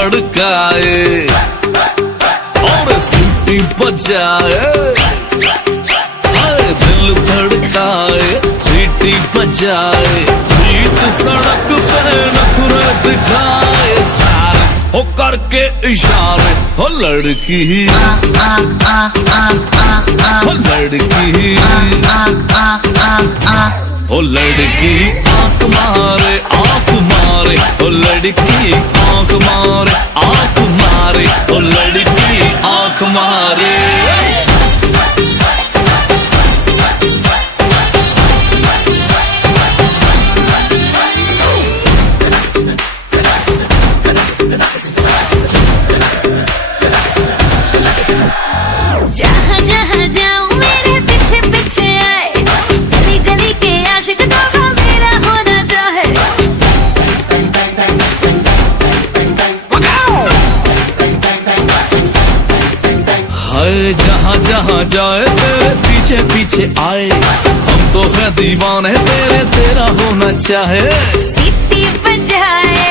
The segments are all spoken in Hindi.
धड़काए और सीटी बजाए, दिल धड़काए सीटी बजाए, बीच सड़क पे नखरे दिखाए सारे हो करके इशारे। हो लड़की हो लड़की हो लड़की आंख मारे आंख मारे, हो लड़की आंख मारे आंख मारे, हो लड़की आंख मारे। जहाँ जहाँ जाऊँ मेरे पीछे पीछे आए, गली गली के आशिक दोगा मेरा होना चाहे। हाय जहाँ जहाँ जाए तेरे पीछे पीछे आए, हम तो है दीवाने तेरे, तेरा होना चाहे। सीटी बजाए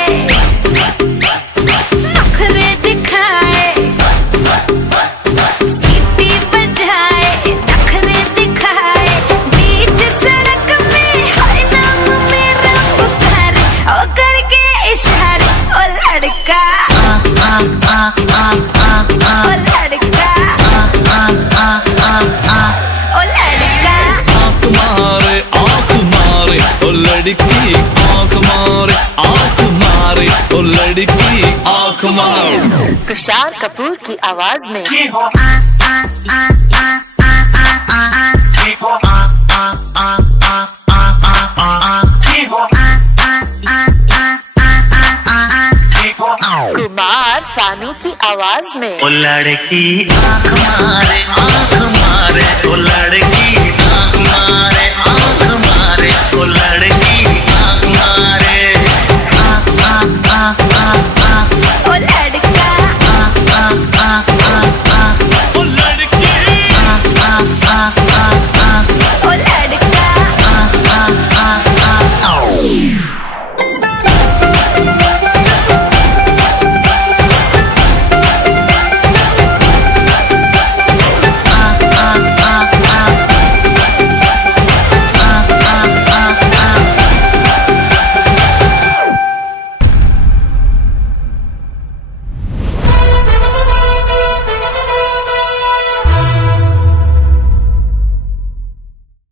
नखरे दिखाए, सीटी बजाए नखरे दिखाए, बीच सड़क में हर नाम मेरा पुकारे, ओ करके इशारे। ओ लड़का ओ लड़का ओ लड़का आंख मारे आंख मारे, ओ लड़की आंख मारे आंख मारे, ओ लड़की आंख मारे। तुषार कपूर की आवाज में कुमार सानू की आवाज में ओ लड़की आंख मारे ओ लड़की